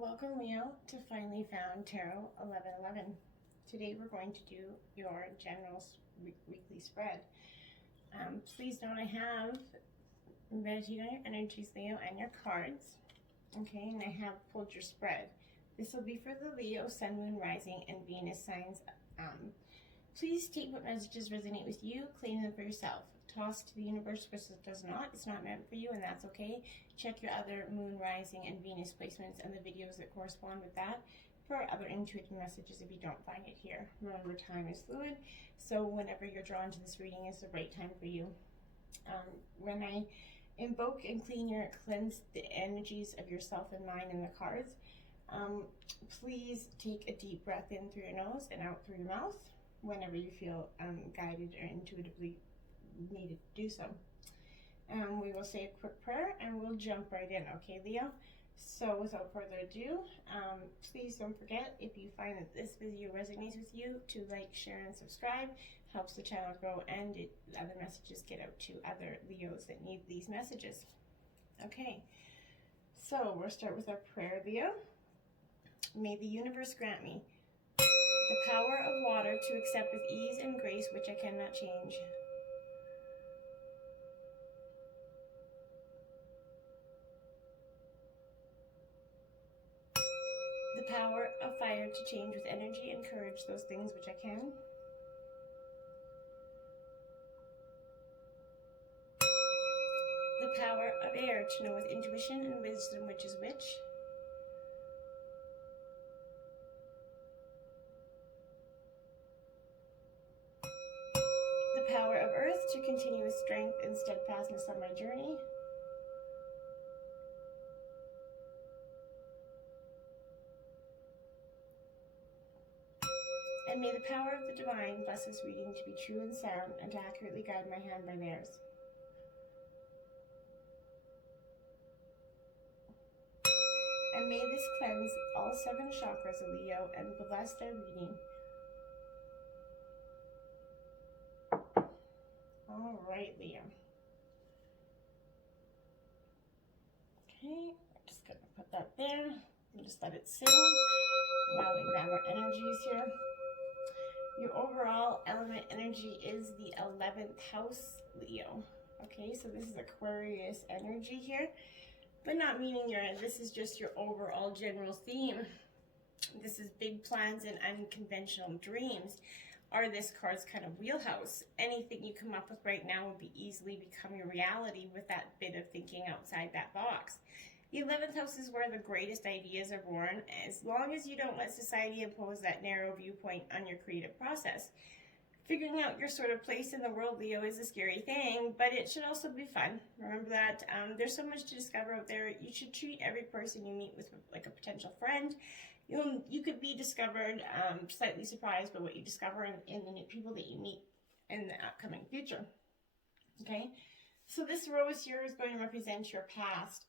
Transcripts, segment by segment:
Welcome, Leo, to Finally Found Tarot 1111. Today we're going to do your general weekly spread. Please note I have meditate on your energies, Leo, and your cards. Okay, and I have pulled your spread. This will be for the Leo, Sun, Moon, Rising, and Venus signs. Please take what messages resonate with you, claim them for yourself. Toss to the universe which it does not. It's not meant for you, and that's okay. Check your other Moon, Rising, and Venus placements and the videos that correspond with that for other intuitive messages if you don't find it here. Remember, time is fluid, so whenever you're drawn to this reading is the right time for you. When I invoke and cleanse the energies of yourself and mine in the cards, please take a deep breath in through your nose and out through your mouth whenever you feel guided or intuitively needed to do so. We will say a quick prayer and we'll jump right in, okay, Leo? So without further ado, please don't forget, if you find that this video resonates with you, to like, share, and subscribe. Helps the channel grow and other messages get out to other Leos that need these messages. Okay, so we'll start with our prayer, Leo. May the universe grant me the power of water to accept with ease and grace which I cannot change. The power of fire to change with energy and courage those things which I can. The power of air to know with intuition and wisdom which is which. The power of earth to continue with strength and steadfastness on my journey. And may the power of the divine bless this reading to be true and sound and to accurately guide my hand by theirs. And may this cleanse all 7 chakras of Leo and bless their reading. All right, Leo. Okay, I'm just going to put that there and just let it sing while we grab our energies here. Your overall element energy is the 11th house, Leo. Okay, so this is Aquarius energy here, but not meaning this is just your overall general theme. This is big plans and unconventional dreams are this card's kind of wheelhouse. Anything you come up with right now will be easily become your reality with that bit of thinking outside that box. The 11th house is where the greatest ideas are born, as long as you don't let society impose that narrow viewpoint on your creative process. Figuring out your sort of place in the world, Leo, is a scary thing, but it should also be fun. Remember that there's so much to discover out there. You should treat every person you meet with like a potential friend. You could be discovered, slightly surprised by what you discover in the new people that you meet in the upcoming future. Okay, so this rose here is going to represent your past,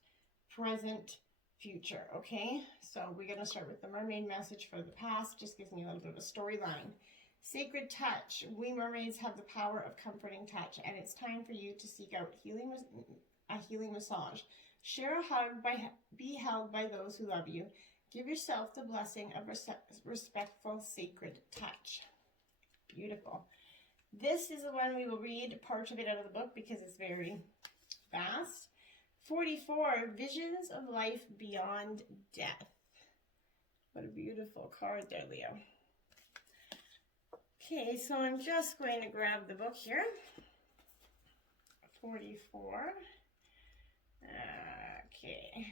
present, future. Okay, so we're going to start with the mermaid message for the past. Just gives me a little bit of a storyline. Sacred touch. We mermaids have the power of comforting touch, and it's time for you to seek out a healing massage. Share a hug, be held by those who love you. Give yourself the blessing of respectful, sacred touch. Beautiful. This is the one we will read part of it out of the book because it's very fast. 44, Visions of Life Beyond Death. What a beautiful card there, Leo. Okay, so I'm just going to grab the book here. 44. Okay.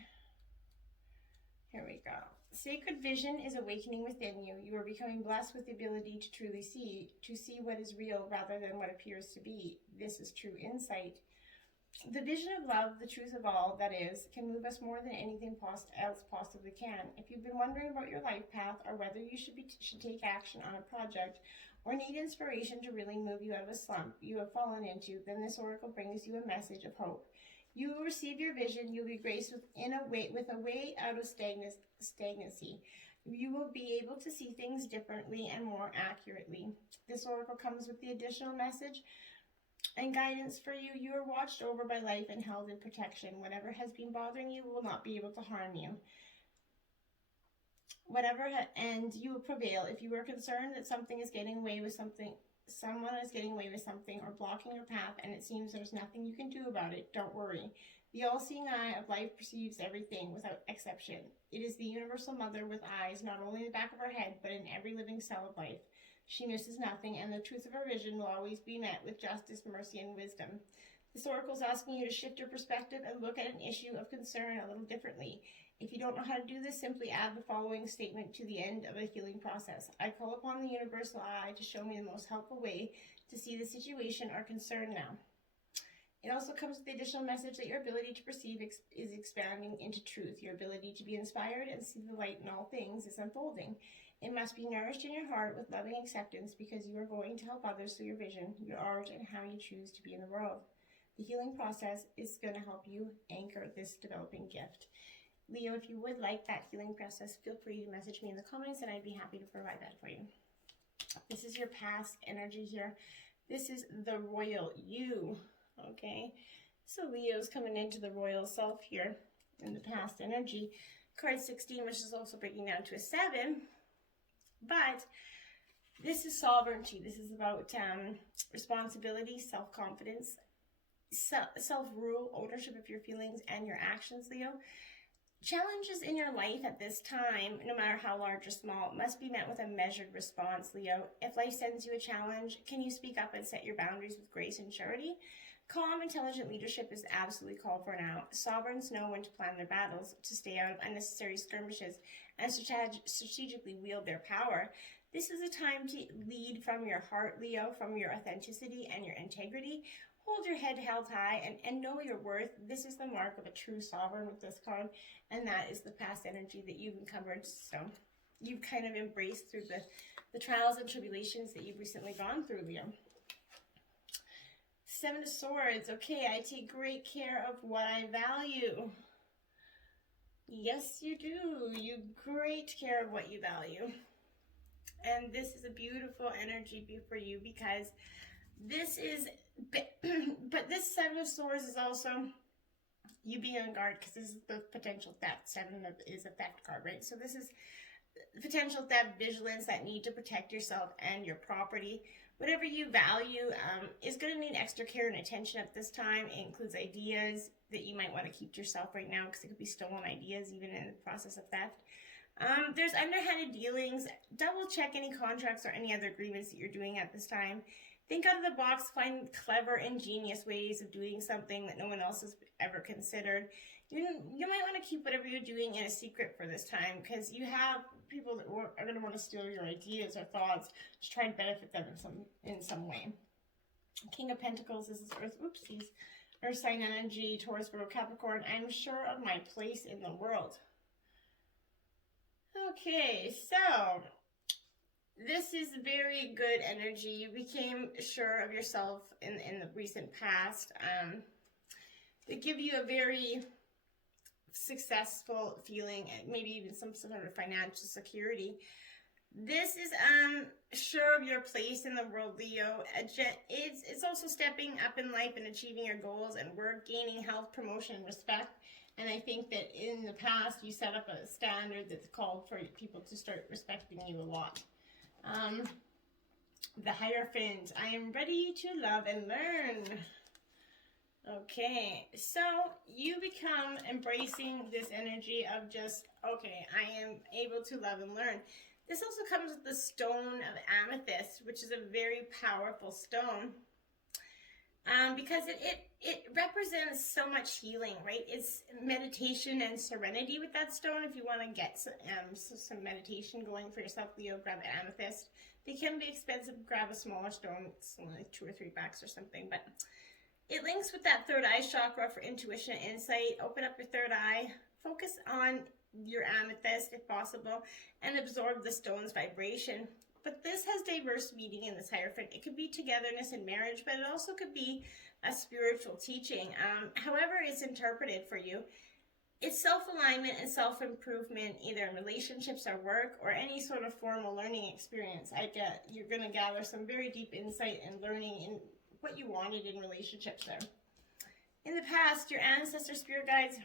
Here we go. Sacred vision is awakening within you. You are becoming blessed with the ability to truly see what is real rather than what appears to be. This is true insight. The vision of love, the truth of all, that is, can move us more than anything else possibly can. If you've been wondering about your life path or whether you should take action on a project or need inspiration to really move you out of a slump you have fallen into, then this oracle brings you a message of hope. You will receive your vision. You'll be graced with a way out of stagnancy. You will be able to see things differently and more accurately. This oracle comes with the additional message and guidance for you. You are watched over by life and held in protection. Whatever has been bothering you will not be able to harm you. and you will prevail. If you are concerned that something is getting away with something, someone is getting away with something or blocking your path, and it seems there's nothing you can do about it, don't worry. The all-seeing eye of life perceives everything without exception. It is the universal mother with eyes not only in the back of her head, but in every living cell of life. She misses nothing, and the truth of her vision will always be met with justice, mercy, and wisdom. This oracle is asking you to shift your perspective and look at an issue of concern a little differently. If you don't know how to do this, simply add the following statement to the end of a healing process. I call upon the universal eye to show me the most helpful way to see the situation or concern now. It also comes with the additional message that your ability to perceive is expanding into truth. Your ability to be inspired and see the light in all things is unfolding. It must be nourished in your heart with loving acceptance because you are going to help others through your vision, your art, and how you choose to be in the world. The healing process is going to help you anchor this developing gift. Leo, if you would like that healing process, feel free to message me in the comments and I'd be happy to provide that for you. This is your past energy here. This is the royal you, okay? So Leo's coming into the royal self here in the past energy. Card 16, which is also breaking down to a 7. But this is sovereignty. This is about responsibility, self-confidence, self-rule, ownership of your feelings and your actions, Leo. Challenges in your life at this time, no matter how large or small, must be met with a measured response, Leo. If life sends you a challenge, can you speak up and set your boundaries with grace and surety? Calm, intelligent leadership is absolutely called for now. Sovereigns know when to plan their battles, to stay out of unnecessary skirmishes, and strategically wield their power. This is a time to lead from your heart, Leo, from your authenticity and your integrity. Hold your head held high and know your worth. This is the mark of a true sovereign with this card, and that is the past energy that you've uncovered. So you've kind of embraced through the trials and tribulations that you've recently gone through, Leo. 7 of Swords. Okay, I take great care of what I value. Yes, you do. You great care of what you value. And this is a beautiful energy for you because this is, but this 7 of Swords is also you being on guard because this is the potential theft. 7 is a theft card, right? So this is potential theft, vigilance, that need to protect yourself and your property. Whatever you value is going to need extra care and attention at this time. It includes ideas that you might want to keep to yourself right now because it could be stolen ideas even in the process of theft. There's underhanded dealings. Double check any contracts or any other agreements that you're doing at this time. Think out of the box, find clever, ingenious ways of doing something that no one else has ever considered. You might want to keep whatever you're doing in a secret for this time because you have people that are going to want to steal your ideas or thoughts to try and benefit them in some way. King of Pentacles, this is Earth sign energy, Taurus, Virgo, Capricorn. I'm sure of my place in the world. Okay, so this is very good energy. You became sure of yourself in the recent past. They give you a very successful feeling, maybe even some sort of financial security. This is sure of your place in the world, Leo. It's also stepping up in life and achieving your goals and work, gaining health, promotion, and respect. And I think that in the past you set up a standard that's called for people to start respecting you a lot. The Hierophant. I am ready to love and learn. Okay, so you become embracing this energy of just, okay, I am able to love and learn. This also comes with the stone of amethyst, which is a very powerful stone. Because it represents so much healing, right? It's meditation and serenity with that stone. If you want to get some meditation going for yourself, Leo, grab an amethyst. They can be expensive. Grab a smaller stone. It's only like $2 or $3 or something, but it links with that third eye chakra for intuition and insight. Open up your third eye. Focus on your amethyst if possible and absorb the stone's vibration. But this has diverse meaning in this Hierophant. It could be togetherness in marriage, but it also could be a spiritual teaching. However it's interpreted for you, it's self-alignment and self-improvement, either in relationships or work or any sort of formal learning experience. You're going to gather some very deep insight and learning in what you wanted in relationships there. In the past, your ancestor spirit guides,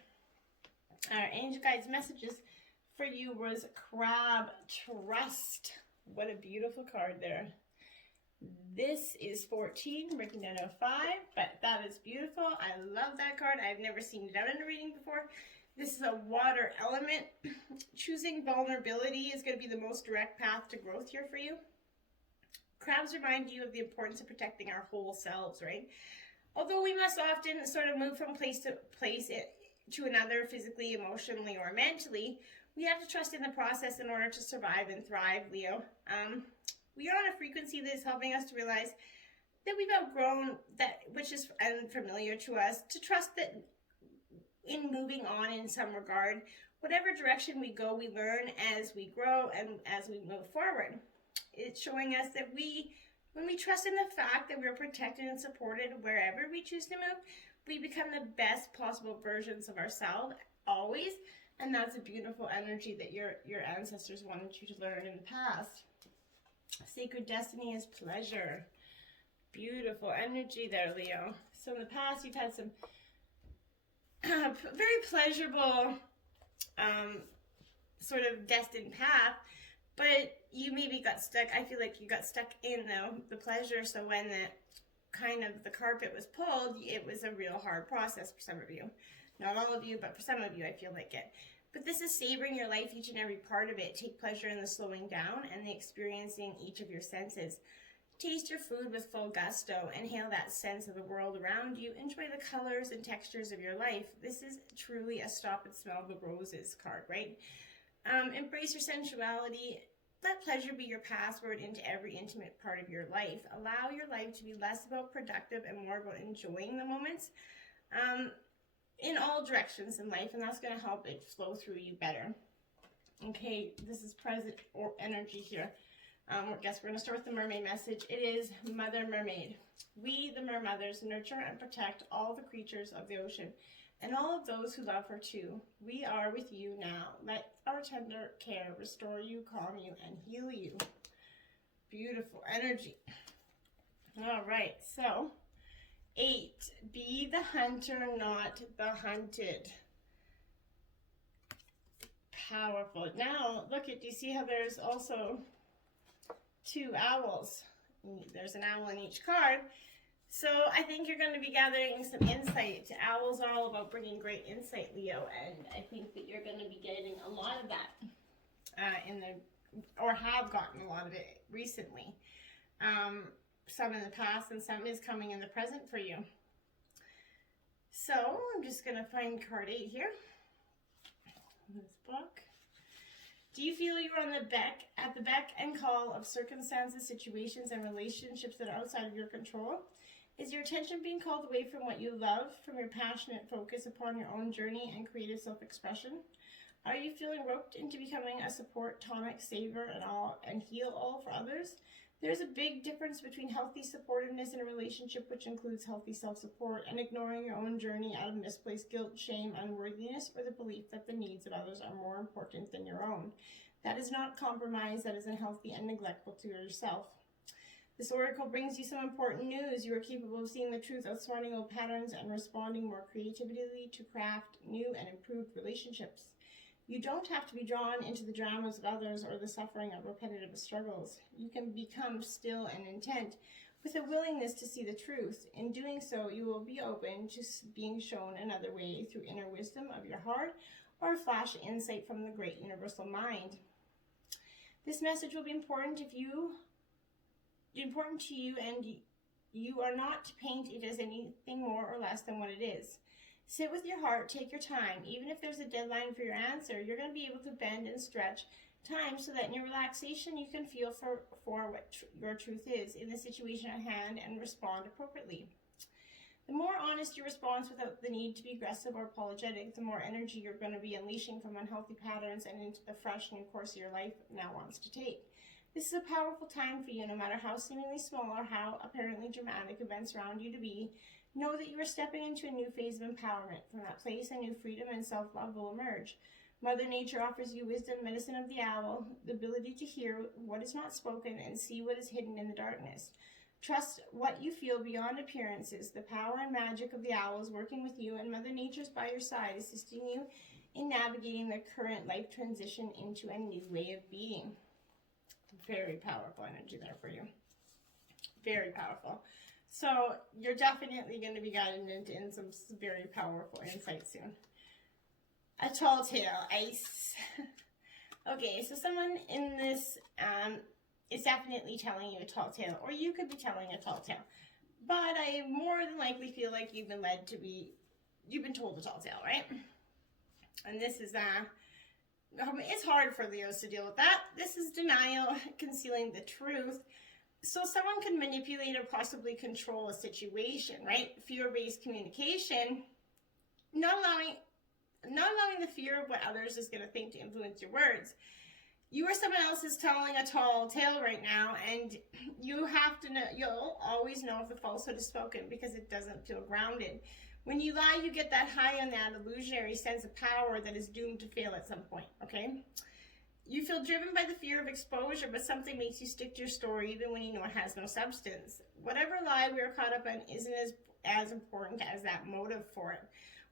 angel guides, messages for you was Crab Trust. What a beautiful card there. This is 14, breaking down to 5, but that is beautiful. I love that card. I've never seen it out in a reading before. This is a water element. Choosing vulnerability is going to be the most direct path to growth here for you. Crabs remind you of the importance of protecting our whole selves, right? Although we must often sort of move from place to place to another, physically, emotionally, or mentally, we have to trust in the process in order to survive and thrive, Leo. We are on a frequency that is helping us to realize that we've outgrown that which is unfamiliar to us, to trust that in moving on in some regard, whatever direction we go, we learn as we grow and as we move forward. It's showing us that when we trust in the fact that we're protected and supported wherever we choose to move, we become the best possible versions of ourselves always. And that's a beautiful energy that your ancestors wanted you to learn in the past. Sacred destiny is pleasure. Beautiful energy there, Leo. So in the past, you've had some very pleasurable sort of destined path, but you maybe got stuck. I feel like you got stuck in the pleasure. So when the carpet was pulled, it was a real hard process for some of you. Not all of you, but for some of you, I feel like it. But this is savoring your life, each and every part of it. Take pleasure in the slowing down and the experiencing each of your senses. Taste your food with full gusto. Inhale that sense of the world around you. Enjoy the colors and textures of your life. This is truly a stop and smell the roses card, right? Embrace your sensuality. Let pleasure be your password into every intimate part of your life. Allow your life to be less about productive and more about enjoying the moments. In all directions in life, and that's going to help it flow through you better. Okay, this is present or energy here. I guess we're going to start with the mermaid message. It is Mother Mermaid. We, the mermothers, nurture and protect all the creatures of the ocean and all of those who love her too. We are with you now. Let our tender care restore you, calm you, and heal you. Beautiful energy. All right, so 8, be the hunter, not the hunted. Powerful. Now, look at, do you see how there's also 2 owls? There's an owl in each card. So I think you're going to be gathering some insight. Owls are all about bringing great insight, Leo, and I think that you're going to be getting a lot of that or have gotten a lot of it recently. Some in the past and some is coming in the present for you. So I'm just going to find card 8 here in this book. Do you feel you're on at the beck and call of circumstances, situations, and relationships that are outside of your control? Is your attention being called away from what you love, from your passionate focus upon your own journey and creative self-expression? Are you feeling roped into becoming a support, tonic, saver, and heal all for others? There's a big difference between healthy supportiveness in a relationship, which includes healthy self-support, and ignoring your own journey out of misplaced guilt, shame, unworthiness, or the belief that the needs of others are more important than your own. That is not compromise. That is unhealthy and neglectful to yourself. This oracle brings you some important news. You are capable of seeing the truth, outsmarting old patterns, and responding more creatively to craft new and improved relationships. You don't have to be drawn into the dramas of others or the suffering of repetitive struggles. You can become still and intent with a willingness to see the truth. In doing so, you will be open to being shown another way through inner wisdom of your heart or a flash of insight from the great universal mind. This message will be important to you, and you are not to paint it as anything more or less than what it is. Sit with your heart, take your time. Even if there's a deadline for your answer, you're going to be able to bend and stretch time so that in your relaxation you can feel for what your truth is in the situation at hand and respond appropriately. The more honest your response without the need to be aggressive or apologetic, the more energy you're going to be unleashing from unhealthy patterns and into the fresh new course your life now wants to take. This is a powerful time for you, no matter how seemingly small or how apparently dramatic events around you to be. Know that you are stepping into a new phase of empowerment. From that place, a new freedom and self-love will emerge. Mother Nature offers you wisdom, medicine of the owl, the ability to hear what is not spoken and see what is hidden in the darkness. Trust what you feel beyond appearances. The power and magic of the owl is working with you, and Mother Nature is by your side, assisting you in navigating their current life transition into a new way of being. Very powerful energy there for you. Very powerful. So you're definitely going to be guided into some very powerful insight soon. A tall tale, ice. Okay, so someone in this is definitely telling you a tall tale, or you could be telling a tall tale. But I more than likely feel like you've been told a tall tale, right? And this is, it's hard for Leos to deal with that. This is denial, concealing the truth. So someone can manipulate or possibly control a situation, right? Fear-based communication, not allowing the fear of what others is going to think to influence your words. You or someone else is telling a tall tale right now, and you have to know, you'll always know if the falsehood is spoken because it doesn't feel grounded. When you lie, you get that high on that illusionary sense of power that is doomed to fail at some point, okay? You feel driven by the fear of exposure, but something makes you stick to your story even when you know it has no substance. Whatever lie we are caught up in isn't as important as that motive for it.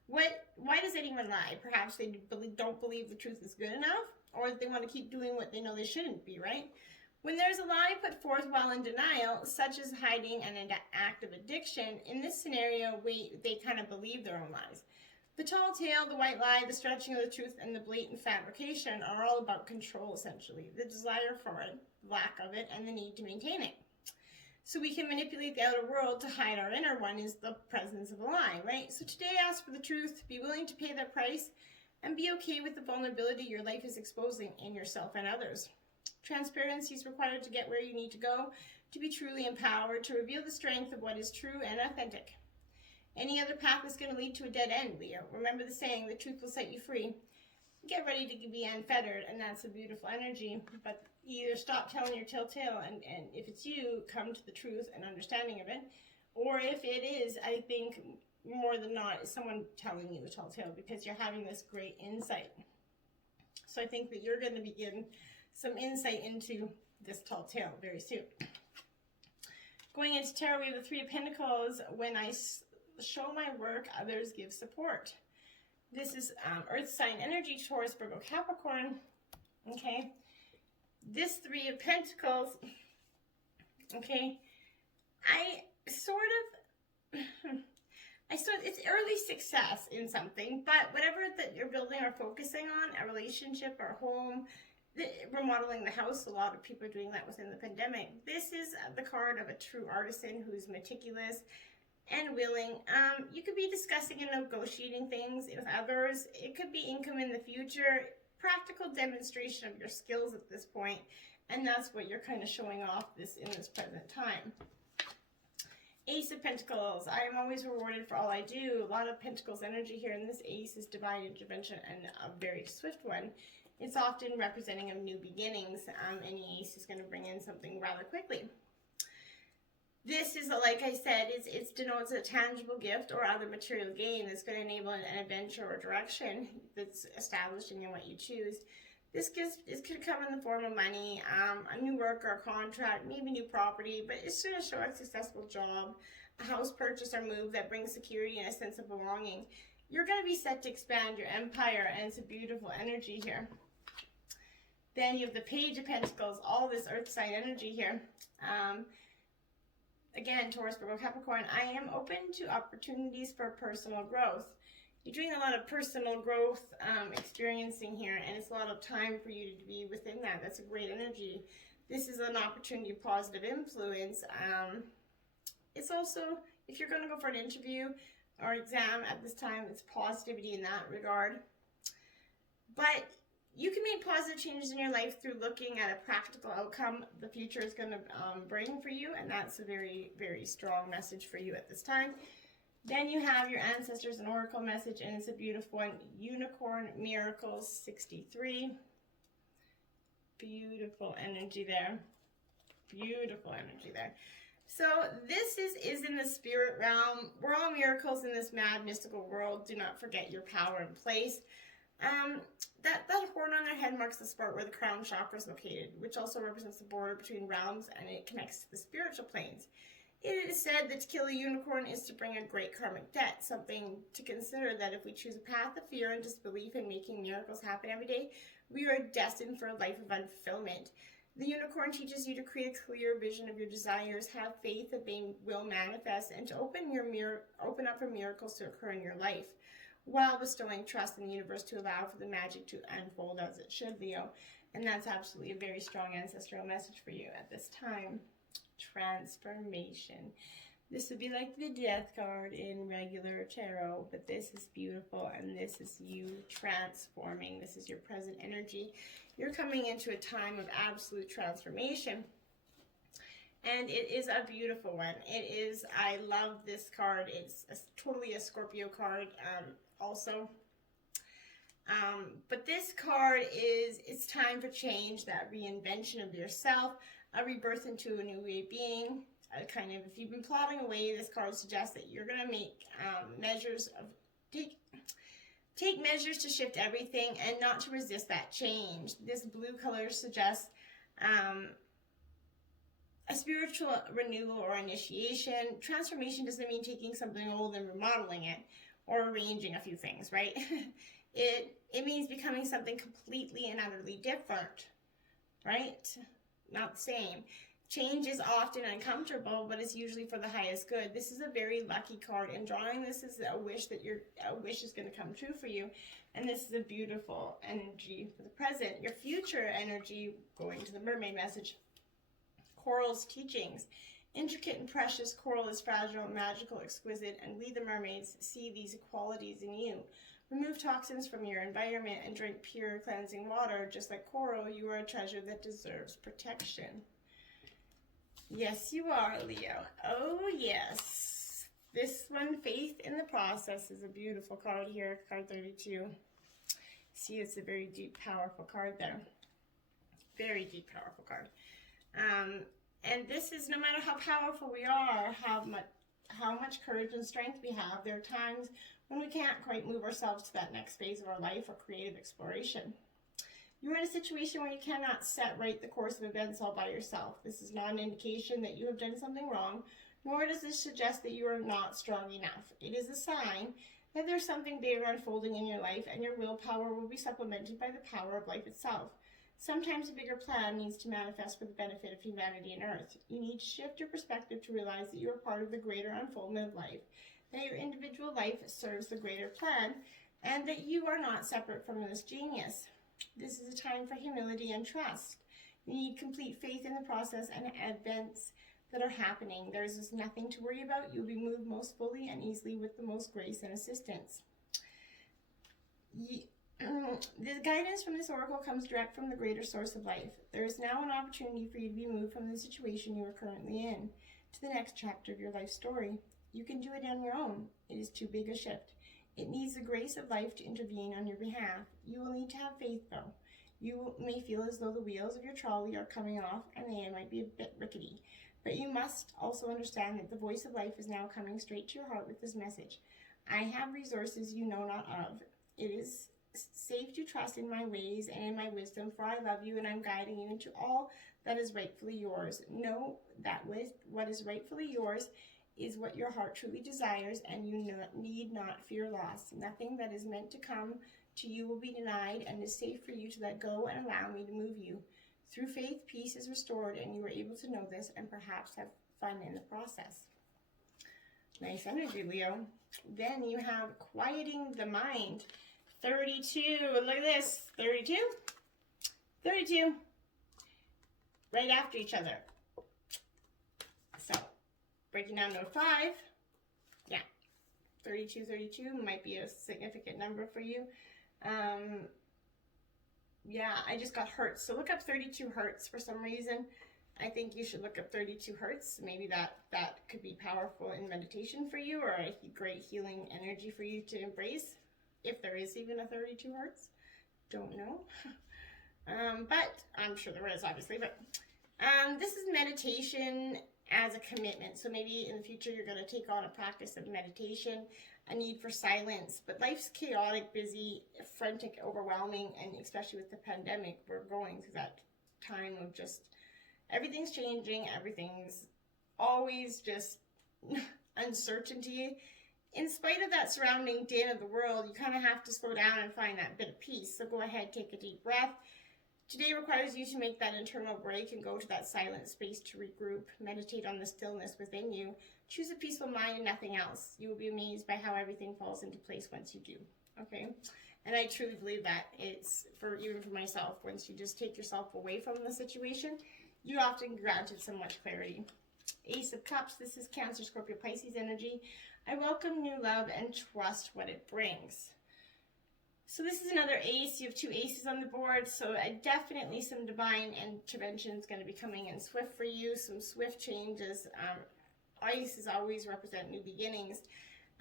Why does anyone lie? Perhaps they don't believe the truth is good enough, or they want to keep doing what they know they shouldn't be, right? When there's a lie put forth while in denial, such as hiding an act of addiction, in this scenario, they kind of believe their own lies. The tall tale, the white lie, the stretching of the truth, and the blatant fabrication are all about control, essentially. The desire for it, lack of it, and the need to maintain it. So we can manipulate the outer world to hide our inner one is the presence of a lie, right? So today, ask for the truth, be willing to pay that price, and be okay with the vulnerability your life is exposing in yourself and others. Transparency is required to get where you need to go, to be truly empowered, to reveal the strength of what is true and authentic. Any other path is going to lead to a dead end, Leo. Remember the saying, the truth will set you free. Get ready to be unfettered, and that's a beautiful energy. But either stop telling your telltale, and if it's you, come to the truth and understanding of it. Or if it is, I think more than not, is someone telling you the telltale because you're having this great insight. So I think that you're going to be given some insight into this tall tale very soon. Going into tarot, we have the Three of Pentacles. When I show my work, others give support. This is Earth sign energy, Taurus, Virgo, Capricorn. Okay. This Three of Pentacles, okay, it's early success in something, but whatever that you're building or focusing on, a relationship or a home, remodeling the house, a lot of people are doing that within the pandemic. This is the card of a true artisan who's meticulous and willing. You could be discussing and negotiating things with others. It could be income in the future, practical demonstration of your skills at this point, and that's what you're kind of showing off in this present time. Ace of Pentacles. I am always rewarded for all I do. A lot of Pentacles energy here, and this Ace is divine intervention and a very swift one. It's often representing of new beginnings. Any Ace is going to bring in something rather quickly. This is, like I said, it denotes a tangible gift or other material gain that's going to enable an adventure or direction that's established in what you choose. This could come in the form of money, a new work or a contract, maybe new property, but it's going to show a successful job, a house purchase or move that brings security and a sense of belonging. You're going to be set to expand your empire, and it's a beautiful energy here. Then you have the Page of Pentacles, all this earth sign energy here. Again, Taurus, Virgo, Capricorn, I am open to opportunities for personal growth. You're doing a lot of personal growth experiencing here, and it's a lot of time for you to be within that. That's a great energy. This is an opportunity of positive influence. It's also, if you're going to go for an interview or exam at this time, it's positivity in that regard. But you can make positive changes in your life through looking at a practical outcome the future is going to bring for you, and that's a very, very strong message for you at this time. Then you have your ancestors and oracle message, and it's a beautiful one. Unicorn Miracles 63. Beautiful energy there. Beautiful energy there. So this is in the spirit realm. We're all miracles in this mad, mystical world. Do not forget your power and place. That horn on their head marks the spot where the crown chakra is located, which also represents the border between realms, and it connects to the spiritual planes. It is said that to kill a unicorn is to bring a great karmic debt, something to consider that if we choose a path of fear and disbelief in making miracles happen every day, we are destined for a life of unfulfillment. The unicorn teaches you to create a clear vision of your desires, have faith that they will manifest, and to open up for miracles to occur in your life, while bestowing trust in the universe to allow for the magic to unfold as it should, Leo. And that's absolutely a very strong ancestral message for you at this time. Transformation. This would be like the death card in regular tarot, but this is beautiful, and this is you transforming. This is your present energy. You're coming into a time of absolute transformation, and it is a beautiful one. It is, I love this card. It's totally a Scorpio card also. But this card is, it's time for change, that reinvention of yourself, a rebirth into a new way of being. Kind of, if you've been plotting away, this card suggests that you're going to make take measures to shift everything and not to resist that change. This blue color suggests a spiritual renewal or initiation. Transformation doesn't mean taking something old and remodeling it or arranging a few things, right? It means becoming something completely and utterly different, right? Not the same. Change is often uncomfortable, but it's usually for the highest good. This is a very lucky card, and drawing this is a wish that a wish is going to come true for you. And this is a beautiful energy for the present. Your future energy, going to the mermaid message. Coral's teachings. Intricate and precious coral is fragile, magical, exquisite, and we the mermaids see these qualities in you. Remove toxins from your environment and drink pure cleansing water. Just like coral, you are a treasure that deserves protection. Yes, you are, Leo. Oh, yes. This one, Faith in the Process, is a beautiful card here, card 32. See, it's a very deep, powerful card there. Very deep, powerful card. And this is, no matter how powerful we are, how much courage and strength we have, there are times when we can't quite move ourselves to that next phase of our life or creative exploration. You're in a situation where you cannot set right the course of events all by yourself. This is not an indication that you have done something wrong, nor does this suggest that you are not strong enough. It is a sign that there's something bigger unfolding in your life, and your willpower will be supplemented by the power of life itself. Sometimes a bigger plan needs to manifest for the benefit of humanity and Earth. You need to shift your perspective to realize that you are part of the greater unfoldment of life, that your individual life serves the greater plan, and that you are not separate from this genius. This is a time for humility and trust. You need complete faith in the process and events that are happening. There is just nothing to worry about. You'll be moved most fully and easily with the most grace and assistance. The guidance from this oracle comes direct from the greater source of life. There is now an opportunity for you to be moved from the situation you are currently in to the next chapter of your life story. You can do it on your own. It is too big a shift. It needs the grace of life to intervene on your behalf. You will need to have faith, though. You may feel as though the wheels of your trolley are coming off and they might be a bit rickety. But you must also understand that the voice of life is now coming straight to your heart with this message. I have resources you know not of. It is safe to trust in my ways and in my wisdom, for I love you and I'm guiding you into all that is rightfully yours. Know that what is rightfully yours is what your heart truly desires, and you need not fear loss. Nothing that is meant to come to you will be denied, and it is safe for you to let go and allow me to move you. Through faith, peace is restored, and you are able to know this and perhaps have fun in the process. Nice energy, Leo. Then you have quieting the mind. 32. Look at this. 32. 32. Right after each other. So, breaking down to 5. Yeah. 32, 32 might be a significant number for you. Yeah, I just got hertz. So look up 32 hertz for some reason. I think you should look up 32 hertz. Maybe that could be powerful in meditation for you, or a great healing energy for you to embrace. If there is even a 32 hertz. Don't know. But I'm sure there is, obviously. But this is meditation as a commitment. So maybe in the future you're going to take on a practice of meditation, a need for silence. But life's chaotic, busy, frantic, overwhelming, and especially with the pandemic, we're going through that time of just everything's changing, everything's always just uncertainty. In spite of that surrounding din of the world, you kind of have to slow down and find that bit of peace. So go ahead, take a deep breath. Today requires you to make that internal break and go to that silent space to regroup. Meditate on the stillness within you. Choose a peaceful mind and nothing else. You will be amazed by how everything falls into place once you do. Okay? And I truly believe that it's even for myself. Once you just take yourself away from the situation, you often granted so much clarity. Ace of Cups, this is Cancer, Scorpio, Pisces energy. I welcome new love and trust what it brings. So this is another ace. You have two aces on the board, so definitely some divine intervention is going to be coming in swift for you, some swift changes. Aces always represent new beginnings,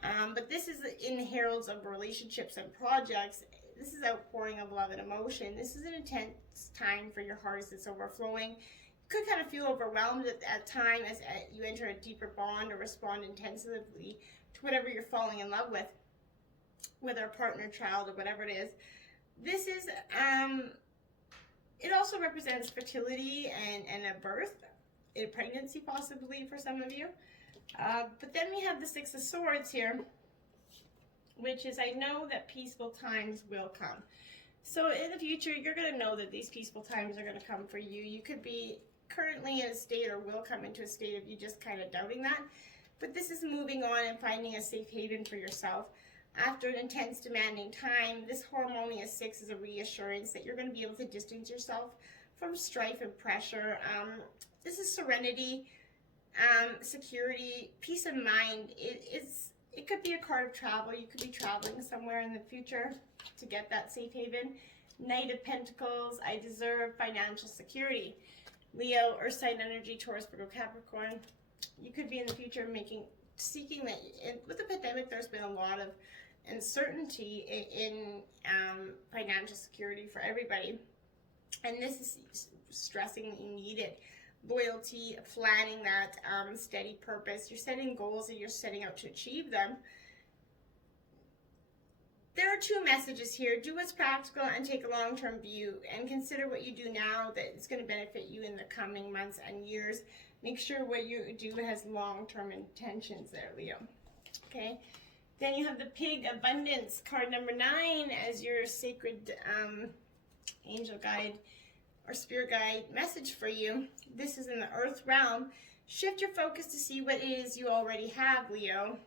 but this is in the heralds of relationships and projects. This is outpouring of love and emotion. This is an intense time for your heart as it's overflowing. You could kind of feel overwhelmed at time as you enter a deeper bond or respond intensively to whatever you're falling in love with, whether a partner, child, or whatever it is. This is, it also represents fertility and a birth, a pregnancy possibly for some of you. But then we have the Six of Swords here, which is, I know that peaceful times will come. So in the future, you're going to know that these peaceful times are going to come for you. You could be currently in a state or will come into a state of you just kind of doubting that. But this is moving on and finding a safe haven for yourself. After an intense, demanding time, this harmonious 6 is a reassurance that you're going to be able to distance yourself from strife and pressure. This is serenity, security, peace of mind. It could be a card of travel. You could be traveling somewhere in the future to get that safe haven. Knight of Pentacles, I deserve financial security. Leo, Earth sign energy, Taurus, Virgo, Capricorn. You could be in the future seeking that. With the pandemic, there's been a lot of uncertainty in financial security for everybody, and this is stressing that you need it. Loyalty, planning that steady purpose. You're setting goals and you're setting out to achieve them. There are two messages here. Do what's practical and take a long-term view, and consider what you do now that is going to benefit you in the coming months and years. Make sure what you do has long-term intentions there, Leo. Okay? Then you have the Pig, Abundance, card number 9 as your sacred angel guide or spirit guide message for you. This is in the Earth realm. Shift your focus to see what it is you already have, Leo.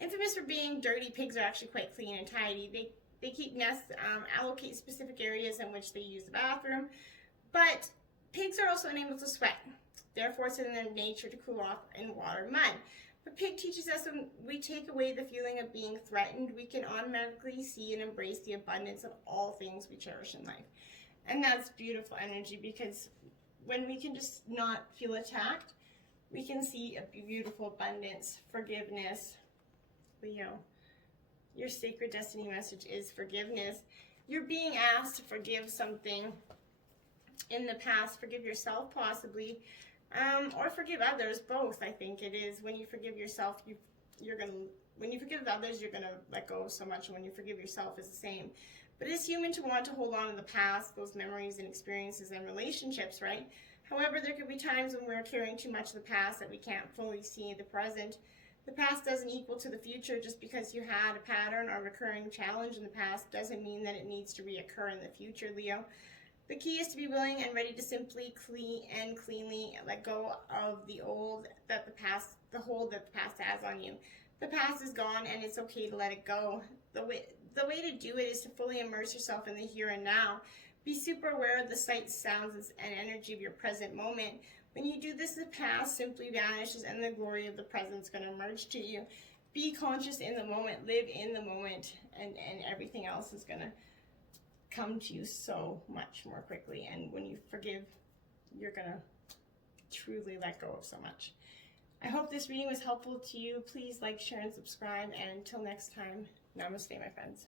Infamous for being dirty, pigs are actually quite clean and tidy. They keep nests, allocate specific areas in which they use the bathroom, but pigs are also unable to sweat. Therefore, it's in their nature to cool off in water and mud. But Pig teaches us when we take away the feeling of being threatened, we can automatically see and embrace the abundance of all things we cherish in life. And that's beautiful energy, because when we can just not feel attacked, we can see a beautiful abundance, forgiveness. Leo, your sacred destiny message is forgiveness. You're being asked to forgive something in the past. Forgive yourself, possibly. Or forgive others, both. I think it is. When you forgive yourself, when you forgive others, you're gonna let go so much, and when you forgive yourself, it's the same. But it's human to want to hold on to the past, those memories and experiences and relationships, right? However, there could be times when we're carrying too much of the past that we can't fully see the present. The past doesn't equal to the future. Just because you had a pattern or recurring challenge in the past doesn't mean that it needs to reoccur in the future, Leo. The key is to be willing and ready to simply cleanly let go of the hold that the past has on you. The past is gone, and it's okay to let it go. The way to do it is to fully immerse yourself in the here and now. Be super aware of the sights, sounds, and energy of your present moment. When you do this, the past simply vanishes, and the glory of the present is going to emerge to you. Be conscious in the moment, live in the moment, and everything else is going to come to you so much more quickly. And when you forgive, you're going to truly let go of so much. I hope this reading was helpful to you. Please like, share, and subscribe. And until next time, namaste, my friends.